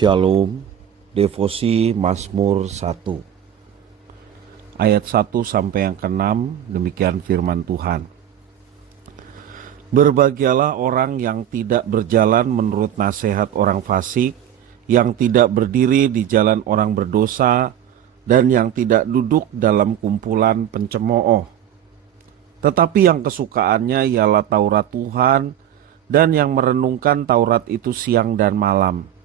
Shalom, Devosi Mazmur 1 ayat 1 sampai yang ke-6, demikian firman Tuhan. Berbahagialah orang yang tidak berjalan menurut nasihat orang fasik, yang tidak berdiri di jalan orang berdosa, dan yang tidak duduk dalam kumpulan pencemooh. Tetapi yang kesukaannya ialah Taurat Tuhan, dan yang merenungkan Taurat itu siang dan malam.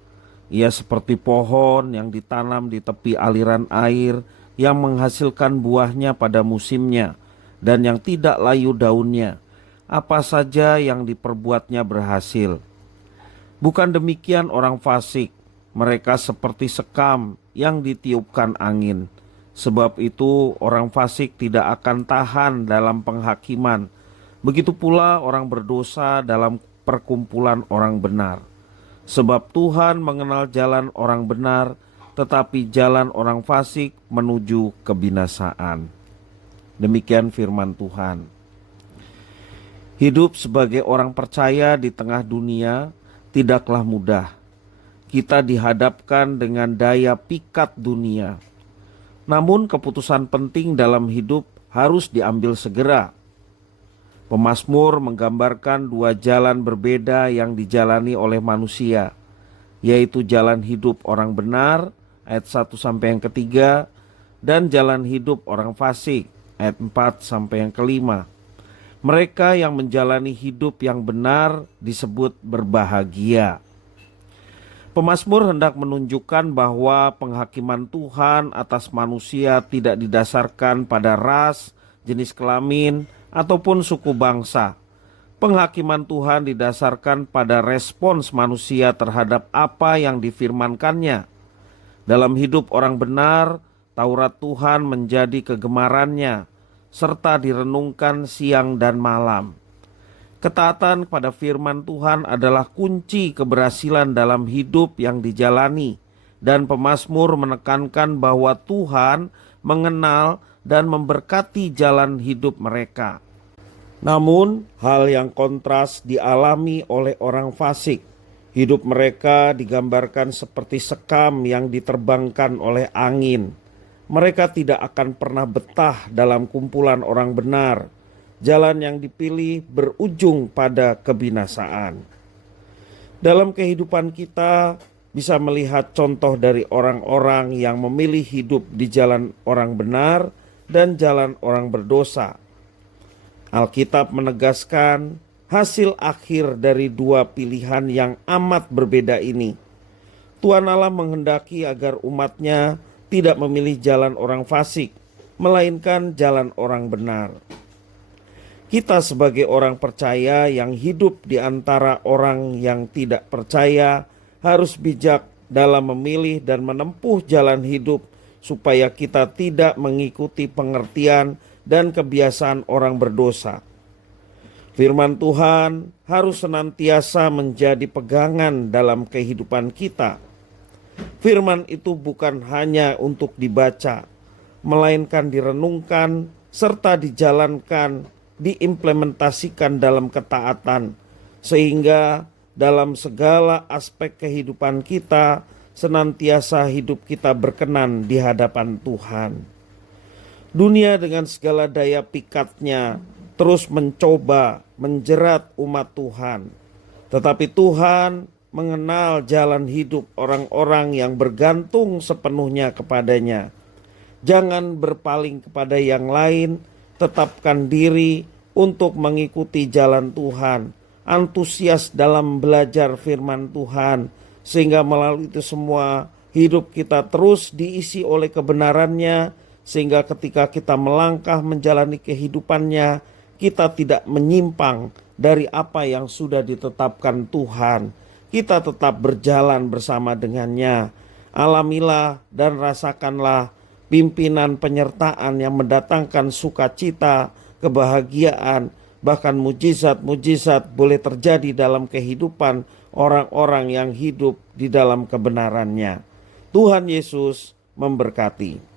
Ia seperti pohon yang ditanam di tepi aliran air, yang menghasilkan buahnya pada musimnya, dan yang tidak layu daunnya. Apa saja yang diperbuatnya berhasil. Bukan demikian orang fasik, mereka seperti sekam yang ditiupkan angin. Sebab itu orang fasik tidak akan tahan dalam penghakiman. Begitu pula orang berdosa dalam perkumpulan orang benar. Sebab Tuhan mengenal jalan orang benar, tetapi jalan orang fasik menuju kebinasaan. Demikian firman Tuhan. Hidup sebagai orang percaya di tengah dunia tidaklah mudah. Kita dihadapkan dengan daya pikat dunia. Namun keputusan penting dalam hidup harus diambil segera. Pemazmur menggambarkan dua jalan berbeda yang dijalani oleh manusia, yaitu jalan hidup orang benar, ayat 1 sampai yang ketiga, dan jalan hidup orang fasik, ayat 4 sampai yang kelima. Mereka yang menjalani hidup yang benar disebut berbahagia. Pemazmur hendak menunjukkan bahwa penghakiman Tuhan atas manusia tidak didasarkan pada ras, jenis kelamin, ataupun suku bangsa. Penghakiman Tuhan didasarkan pada respons manusia terhadap apa yang difirmankannya. Dalam hidup orang benar, Taurat Tuhan menjadi kegemarannya, serta direnungkan siang dan malam. Ketaatan pada firman Tuhan adalah kunci keberhasilan dalam hidup yang dijalani, dan pemazmur menekankan bahwa Tuhan mengenal dan memberkati jalan hidup mereka. Namun, hal yang kontras dialami oleh orang fasik. Hidup mereka digambarkan seperti sekam yang diterbangkan oleh angin. Mereka tidak akan pernah betah dalam kumpulan orang benar. Jalan yang dipilih berujung pada kebinasaan. Dalam kehidupan kita bisa melihat contoh dari orang-orang yang memilih hidup di jalan orang benar dan jalan orang berdosa. Alkitab menegaskan hasil akhir dari dua pilihan yang amat berbeda ini. Tuhan Allah menghendaki agar umatnya tidak memilih jalan orang fasik, melainkan jalan orang benar. Kita sebagai orang percaya yang hidup di antara orang yang tidak percaya harus bijak dalam memilih dan menempuh jalan hidup supaya kita tidak mengikuti pengertian dan kebiasaan orang berdosa. Firman Tuhan harus senantiasa menjadi pegangan dalam kehidupan kita. Firman itu bukan hanya untuk dibaca, melainkan direnungkan serta dijalankan, diimplementasikan dalam ketaatan, sehingga dalam segala aspek kehidupan kita senantiasa hidup kita berkenan di hadapan Tuhan. Dunia dengan segala daya pikatnya terus mencoba menjerat umat Tuhan. Tetapi Tuhan mengenal jalan hidup orang-orang yang bergantung sepenuhnya kepadanya. Jangan berpaling kepada yang lain, tetapkan diri untuk mengikuti jalan Tuhan. Antusias dalam belajar firman Tuhan, sehingga melalui itu semua hidup kita terus diisi oleh kebenarannya, sehingga ketika kita melangkah menjalani kehidupannya, kita tidak menyimpang dari apa yang sudah ditetapkan Tuhan. Kita tetap berjalan bersama dengannya. Alamilah dan rasakanlah pimpinan penyertaan yang mendatangkan sukacita, kebahagiaan, bahkan mujizat-mujizat boleh terjadi dalam kehidupan orang-orang yang hidup di dalam kebenarannya. Tuhan Yesus memberkati.